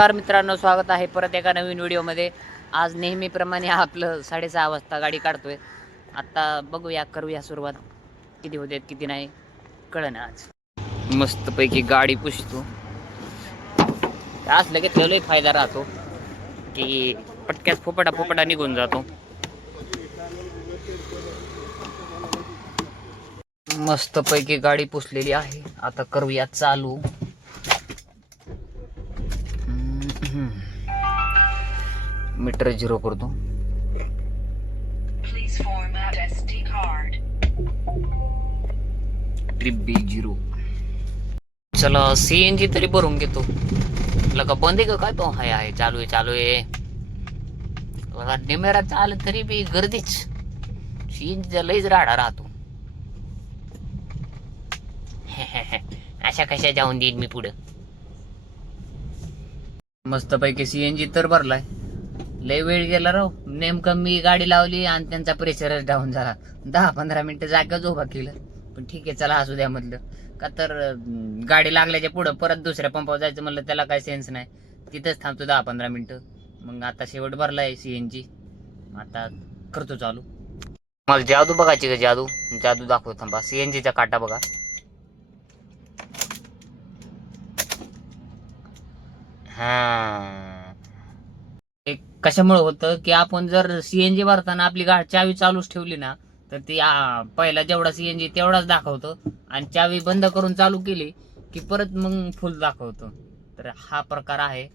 नमस्कार मित्रांनो स्वागत आहे परत एका नवीन व्हिडिओमध्ये. आज नेहमीप्रमाणे आपलं साडेसहा वाजता गाडी काढतोय. आत्ता बघूया करूया सुरुवात. किती होते किती नाही कळलं ना आज. मस्तपैकी गाडी पुसतो. असलं की त्यालाही फायदा राहतो की पटक्यात फोपटा फोपटा निघून जातो. मस्तपैकी गाडी पुसलेली आहे. आता करूया चालू. मीटर झिरो करतो. ट्रिप बी झिरो चला सीएनजी तरी भरून घेतो. का बंद आहे का? काय तो? हाय आहे चालू आहे चालू आहे. निमेरा चाल तरी बी गर्दीच. सीएनजीचा लईच राडा राहतो. अशा कशा जाऊन देईन मी पुढं? मस्तपैकी सीएनजी तर भरलाय. लय वेळ गेला राव. नेमकं मी गाडी लावली आणि त्यांचा प्रेशरच डाऊन झाला. दहा पंधरा मिनिटं जागा उभा केलं. पण ठीक आहे चला असू द्या म्हटलं. का तर गाडी लागल्याच्या पुढं परत दुसऱ्या पंपावर जायचं म्हटलं त्याला काय सेन्स नाही. तिथंच थांबतो दहा पंधरा मिनिटं. मग आता शेवट भरला आहे सी एन जी आता करतो चालू. मला जादू बघायची का जादू? जादू दाखव थांबा. सी एन जीचा काटा बघा. हा. कशामुळे होतं की आपण जर सीएनजी भरताना आपली गाडी चावी चालूच ठेवली ना तर ती पहिला जेवढा सीएनजी तेवढाच दाखवतो आणि चावी बंद करून चालू केली की परत मग फुल दाखवतो. तर हा प्रकार आहे.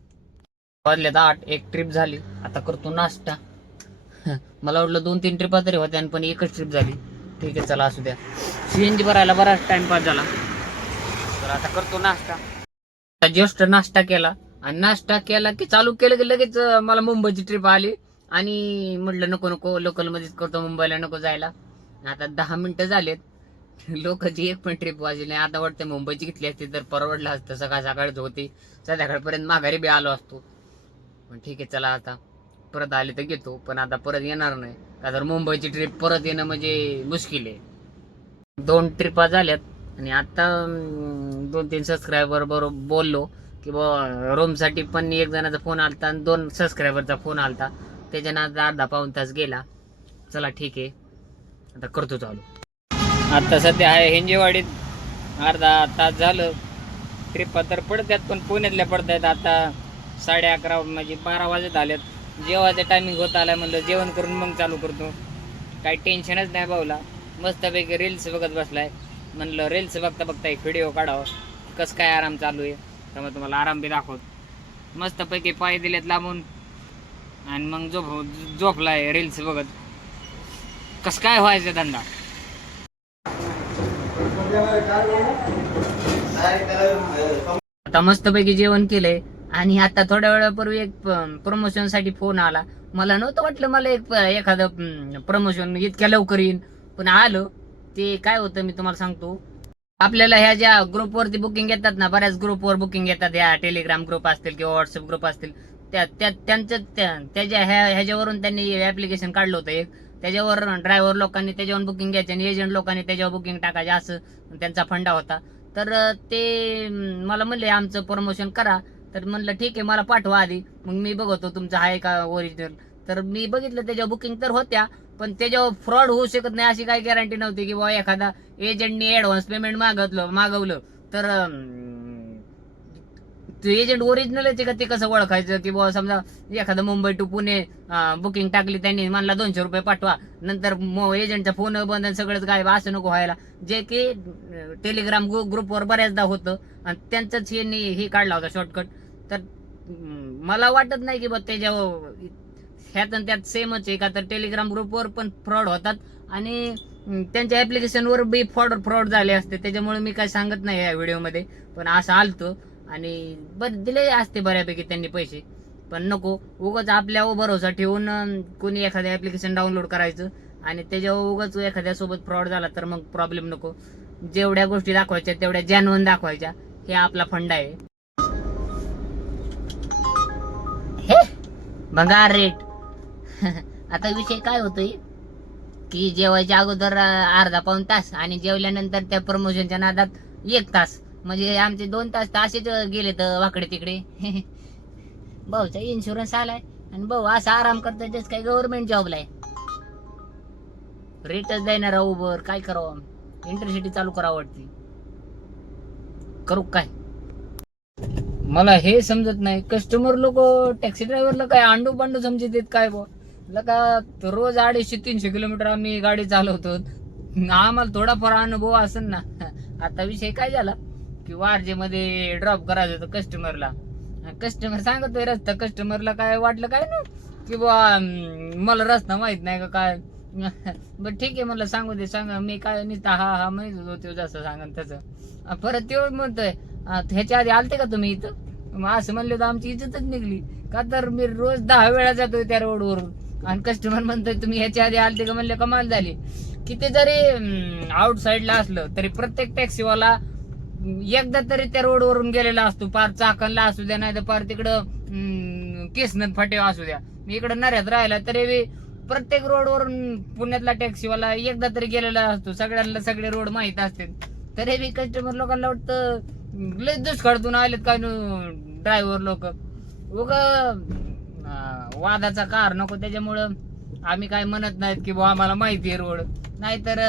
वाजल्यात आठ एक ट्रिप झाली. आता करतो नाश्ता. मला वाटलं दोन तीन ट्रिपा तरी होत्या आणि पण एकच ट्रिप झाली. ठीक आहे चला असू द्या. सीएनजी भरायला बराच टाइमपास झाला. तर आता करतो नाश्ता. ज्येष्ठ नाश्ता केला. आणि नाश्ता केला की चालू केलं की लगेच मला मुंबईची ट्रिप आली. आणि म्हटलं नको नको लोकल मध्येच करतो मुंबईला नको जायला. आता दहा मिनिटं झालेत. लोकांची एक पण ट्रिप वाजली नाही. आता वाटतं मुंबईची घेतली असती तर परवडलं असतं. सकाळ सकाळच होती. संध्याकाळपर्यंत माघारी बी आलो असतो. पण ठीक आहे चला आता. परत आले तर घेतो. पण आता परत येणार नाही. का तर मुंबईची ट्रिप परत येणं म्हणजे मुश्किल आहे. दोन ट्रिपा झाल्यात. आणि आता दोन तीन सबस्क्रायबर बरोबर बोललो. की बुवा रूमसाठी पण एक जणाचा फोन आलता आणि दोन सबस्क्रायबरचा फोन आलता. त्याच्यानं आता अर्धा पाऊन तास गेला. चला ठीक आहे. आता करतो चालू. आता सध्या आहे हिंजेवाडीत. अर्धा तास झालं. ट्रिपा तर पडतात पण पुण्यातल्या पडतात आता साडे अकरा म्हणजे बारा वाजत आल्यात जेवायचं टायमिंग होत आलाय म्हणलं जेवण करून मग चालू करतो. काही टेन्शनच नाही भाऊला. मस्तपैकी रील्स बघत बसलाय. म्हणलं रील्स बघता बघता एक व्हिडिओ काढावं. कसं काय आराम चालू आहे? त्यामुळे तुम्हाला आराम बी दाखवत. मस्तपैकी पाय दिलेत लांबून. आणि मग झोप झोपलाय रील्स बघत. कसं काय व्हायचं धंदा? आता मस्तपैकी जेवण केलंय. आणि आता थोड्या वेळापूर्वी एक प्रमोशनसाठी फोन आला. मला नव्हतं वाटलं मला एक एखादं प्रमोशन इतक्या लवकर येईन. पण आलं. ते काय होतं मी तुम्हाला सांगतो. आपल्याला ह्या ज्या ग्रुपवरती बुकिंग येतात ना बऱ्याच ग्रुपवर बुकिंग येतात या टेलिग्राम ग्रुप असतील किंवा व्हॉट्सअप ग्रुप असतील. त्या त्या त्यांचं त्याच्या ह्या ह्याच्यावरून त्यांनी ऍप्लिकेशन काढलं होतं एक. त्याच्यावर ड्रायव्हर लोकांनी त्याच्यावर बुकिंग घ्यायचे आणि एजंट लोकांनी त्याच्यावर बुकिंग टाकायचे असं त्यांचा फंडा होता. तर ते मला म्हणले आमचं प्रमोशन करा. तर म्हणलं ठीक आहे मला पाठवा आधी. मग मी बघतो तुमचं आहे का ओरिजिनल तर मी बघितलं त्याच्यावर बुकिंग तर होत्या पण त्याच्यावर फ्रॉड होऊ शकत नाही अशी काही गॅरंटी नव्हती की बाबा एखादा एजंटनी ऍडव्हान्स पेमेंट मागवलं मागवलं. तर एजंट ओरिजिनल आहे का ते कसं ओळखायचं? की बाबा समजा एखादं मुंबई टू पुणे बुकिंग टाकली त्यांनी म्हणला दोनशे रुपये पाठवा. नंतर एजंटचा फोन बंद सगळंच गायब असं नको व्हायला. जे की टेलिग्राम ग्रुपवर बऱ्याचदा होतं. आणि त्यांचंच यांनी हे काढला होता शॉर्टकट तर मला वाटत नाही की बा त्याच्यावर ह्यात आणि त्यात सेमच आहे का तर टेलिग्राम ग्रुपवर पण फ्रॉड होतात. आणि त्यांच्या ऍप्लिकेशनवर बी फ्रॉड फ्रॉड झाले असते. त्याच्यामुळे मी काय सांगत नाही या व्हिडिओमध्ये पण असं आलतो. आणि बर दिले असते बऱ्यापैकी त्यांनी पैसे. पण नको. उगाच आपल्यावर भरोसा ठेवून कोणी एखादं ऍप्लिकेशन डाउनलोड करायचं आणि त्याच्यावर उगाच एखाद्यासोबत फ्रॉड झाला तर मग प्रॉब्लेम नको. जेवढ्या गोष्टी दाखवायच्या तेवढ्या जॅनवन दाखवायच्या. हे आपला फंड आहे. हे! भंगार रेट आता विषय काय होतोय? की जेवायच्या अगोदर अर्धा पाऊन तास आणि जेवल्यानंतर त्या प्रमोशनच्या नादात एक तास. म्हणजे आमचे दोन तास तर असेच गेले तर वाकडे तिकडे. भाऊचा इन्शुरन्स आलाय आणि भाऊ असा आराम करतोय तेच काय गव्हर्नमेंट जॉबला आहे. रेटच देणार उबर काय करावं इंटरसिटी चालू करावं वाटते करू काय? मला हे समजत नाही. कस्टमर लोक टॅक्सी ड्रायव्हरला काय अंडू पांडू समजत येत काय बो लका रोज अडीचशे तीनशे किलोमीटर आम्ही गाडी चालवतो. आम्हाला थोडाफार अनुभव असेल ना. आता विषय काय झाला की वारजे मध्ये ड्रॉप करायचं होतं कस्टमरला कस्टमर सांगतोय रस्ता कस्टमरला काय वाटलं काय ना की बा मला रस्ता माहीत नाही का काय? बरं ठीक आहे मला सांगू दे सांगा. मी काय मी हा हा माहीत होतो तो जसं सांगा तसं. परत तेवढं म्हणतोय ह्याच्या आधी आलते का तुम्ही इथं? मग असं म्हणलं तर आमची इज्जतच निघली. का तर मी रोज दहा वेळा जातोय त्या रोडवरून आणि कस्टमर म्हणतोय तुम्ही ह्याच्या आधी आलते का? म्हणले कमाल झाली. किती जरी आउट साईडला असलं तरी प्रत्येक टॅक्सीवाला एकदा तरी त्या रोडवरून गेलेला असतो. पार चाकणला असू द्या नाही तर पार तिकडं केसनत फाटे असू द्या. मी इकडं नऱ्यात राहिला तरी बी प्रत्येक रोडवरून पुण्यातला टॅक्सीवाला एकदा तरी गेलेला असतो. सगळ्यांना सगळे रोड माहीत असते तरी बी कस्टमर लोकांना वाटतं लय दुष्काळतून आलेत काय ड्रायव्हर लोक? उग वादाचा कार नको त्याच्यामुळं आम्ही काय म्हणत नाहीत की बुवा आम्हाला माहिती आहे रोड. नाहीतर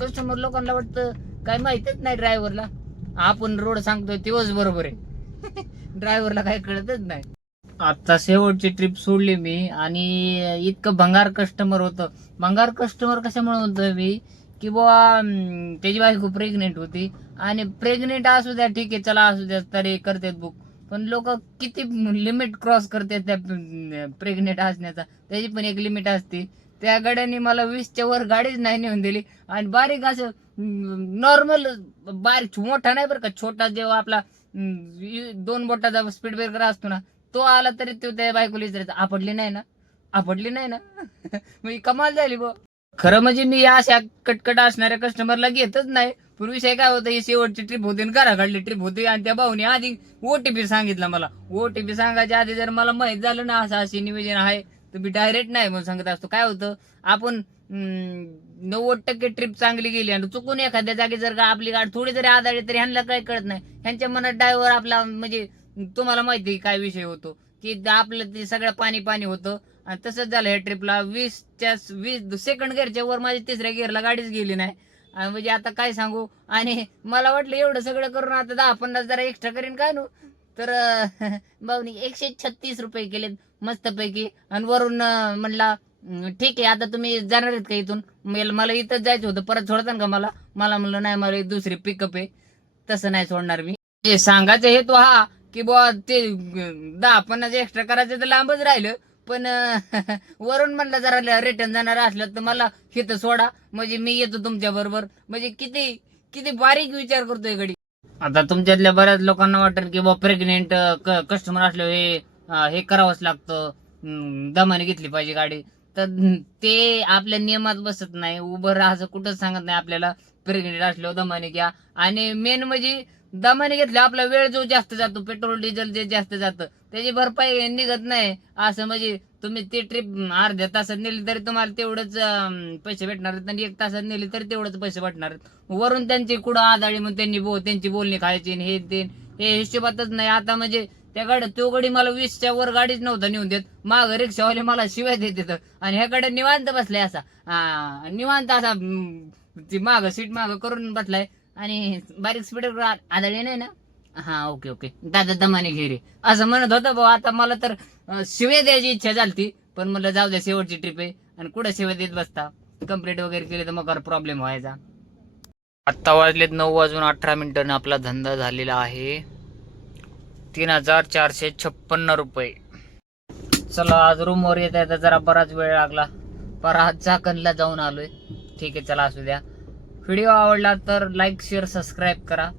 कस्टमर लोकांना वाटतं काय माहितीच नाही ड्रायव्हरला आपण रोड सांगतोय तेव्हाच बरोबर आहे. ड्रायव्हरला काय कळतच नाही. आता शेवटची ट्रिप सोडली मी आणि इतकं भंगार कस्टमर होतं. भंगार कस्टमर कशामुळे म्हणतोय मी? की बुवा त्याची बायको प्रेग्नेंट होती. आणि प्रेग्नेंट असू द्या ठीक आहे चला असू द्या तरी करतात बुक पण लोक किती लिमिट क्रॉस करतात त्या प्रेग्नेंट असण्याचा. त्याची पण एक लिमिट असते. त्या गाड्याने मला वीसच्या वर गाडीच नाही नेऊन दिली. आणि बारीक असं नॉर्मल बारीक मोठा नाही बरं का छोटा जेव्हा आपला दोन बोटाचा स्पीड ब्रेकर असतो ना तो आला तरी तो त्या बायकोला विचारायचा आपडली नाही ना? आपडली नाही ना? म्हणजे कमाल झाली बो खरं म्हणजे मी या अशा कटकट असणाऱ्या कस्टमरला घेतच नाही. पण काय होतं ही शेवटची ट्रिप होती आणि ट्रिप होती आणि त्या भाऊने आधी ओटीपी सांगितलं मला. ओटीपी सांगायच्या आधी जर मला माहीत झालं ना असं असे निवेदन आहे तर मी डायरेक्ट नाही म्हणून सांगत असतो. काय होतं आपण नव्वद टक्के ट्रिप चांगली गेली आणि चुकून एखाद्या जागी जर का आपली गाडी थोडी जरी आधारली तरी ह्यांना काही कळत नाही. ह्यांच्या मनात ड्रायव्हर आपला म्हणजे तुम्हाला माहिती आहे काय विषय होतो की आपलं ते सगळं पाणी पाणी होतं. आणि तसंच झालं हे ट्रिपला वीसच्या वीस सेकंड गिअरच्या वर माझी तिसऱ्या गिअरला गाडीच गेली नाही. आणि म्हणजे आता काय सांगू? आणि मला वाटलं एवढं सगळं करून आता दहा पन्नास जरा एक्स्ट्रा करीन काय नू? तर भाऊनी एकशे छत्तीस रुपये केलेत मस्तपैकी. आणि वरून म्हणला ठीक आहे आता तुम्ही जाणार आहेत का इथून? मला इथंच जायचं होतं परत सोडतान का मला? मला म्हणलं नाही मला दुसरी पिकअप आहे. तसं नाही सोडणार मी. हे तो हेतू हा की बुवा ते दहा पन्नास एक्स्ट्रा करायचं तर लांबच राहिलं. पण वरून म्हणलं जरा रिटर्न जाणार असलं तर मला हिथं सोडा. म्हणजे मी येतो तुमच्या बरोबर. म्हणजे किती किती बारीक विचार करतोय घडी. आता तुमच्यातल्या बऱ्याच लोकांना वाटेल की बा प्रेग्नेंट कस्टमर असल्यावर हे हे करावंच लागतं. दमाने घेतली पाहिजे गाडी. तर ते आपल्या नियमात बसत नाही. उभं राहायचं कुठंच सांगत नाही आपल्याला. प्रेग्नेंट असल्यावर दमाने घ्या. आणि मेन म्हणजे दमाने घेतले आपला वेळ जो जास्त जातो पेट्रोल डिझेल जे जास्त जातं त्याची भरपाई निघत नाही. असं म्हणजे तुम्ही ती ट्रिप अर्ध्या तासात नेली तरी तुम्हाला तेवढंच पैसे भेटणार आहेत आणि एक तासात नेली तरी तेवढंच पैसे भेटणार वरून त्यांची कुठं आदाळी मग त्यांनी बो त्यांची बोलणी खायची आणि हे देन हे हिशोबातच नाही. आता म्हणजे त्या गाड्या तो गाडी मला वीसच्या वर गाडीच नव्हता नेऊन देत. माग रिक्षावाले मला शिवाय देत येतं आणि ह्याकडे निवांत बसलाय असा. निवांत असा ती माग सीट माग करून बसलाय. आणि बारीक स्पीड आदळी नाही ना? हा ओके ओके दादा दमाने घेरे. असं म्हणत होतं भाऊ आता मला तर शिवे द्यायची इच्छा झालती पण मला जाऊ द्या शेवटची ट्रिप आहे. आणि कुठं शिव्या देत बसता? कंप्लीट वगैरे केली तर मग प्रॉब्लेम व्हायचा? आत्ता वाजलेत नऊ वाजून अठरा मिनिटांनी आपला धंदा झालेला आहे. तीन हजार चारशे छप्पन्न रुपये. चला आज रूमवर येत आहे जरा बराच वेळ लागला. पर आज चाकणला जाऊन आलोय. ठीक आहे चला असू द्या. व्हिडिओ आवडला तर लाईक शेअर सबस्क्राईब करा.